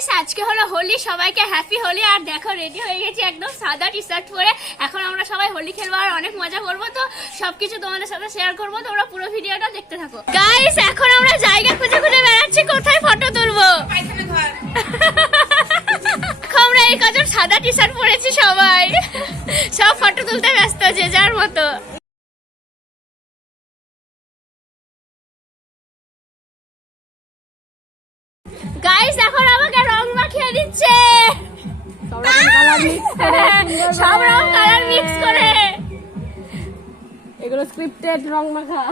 Guys আজকে হলো হোলি সবাইকে হ্যাপি হোলি। আর দেখো রেডি হয়ে গেছি একদম সাদা টি শার্ট পরে। এখন আমরা সবাই হোলি খেলব আর অনেক মজা করব। তো সবকিছু তোমাদের সাথে শেয়ার করব। তোমরা পুরো ভিডিওটা দেখতে থাকো। গাইস এখন আমরা জায়গা খুঁজে খুঁজে বেড়াচ্ছি। কোথায় ফটো তুলবো? আমরা এই কজন সাদা টি শার্ট পরেছি সবাই। সব ফটো তুলতে ব্যস্ত যে যার মতো। গাইস এখন দিচ্ছে সব রং কালার মিক্স করে। এগুলো স্ক্রিপ্টেড রং মাখা।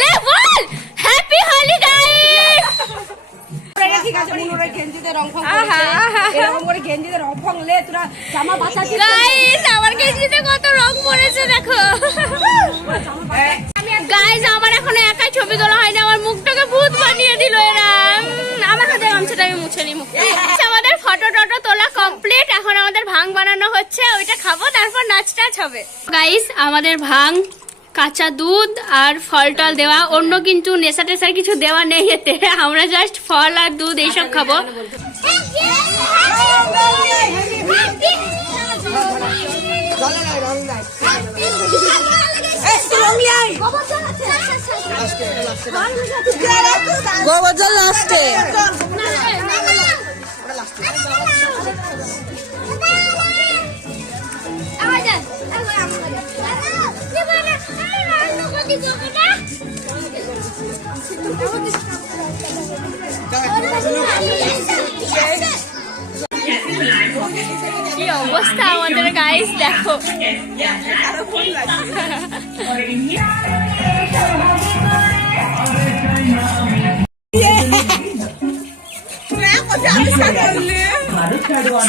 লে বল! হ্যাপি হোলি গাইস ঠিক আছে মুনুরা গেঞ্জিতে রং ফং আহা, আহা। এরকম করে গেঞ্জিতে রং ফং লে তোরা জামা বাঁচাচ্ছিস গাইস আমার গেঞ্জিতে কত রং পড়েছে দেখো। গাইস গামছাটা আমি মুছে নিই মুখ আমাদের ফটো টটো তোলা কমপ্লিট এখন আমাদের ভাং বানানো হচ্ছে ওইটা খাব তারপর নাচ টাচ হবে। গাইস আমাদের ভাং কাঁচা দুধ আর ফল টল দেওয়া। অন্য কিন্তু নেশা টেশার কিছু দেওয়া নেই এতে। আমরা জাস্ট ফল আর দুধ এইসব খাব। গোবর জল লাস্টে। কি অবস্থা আমাদের গাইস দেখো।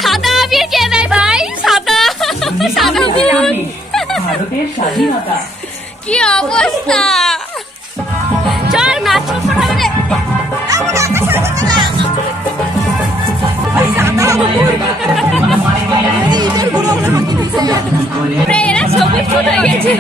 সাদা আবির কে দেয় ভাই? সাদা। সাদা ভারতের স্বাধীনতা। কি অবস্থা? চল নাচ ফটাফটে এরা সবুজ হয়ে গেছে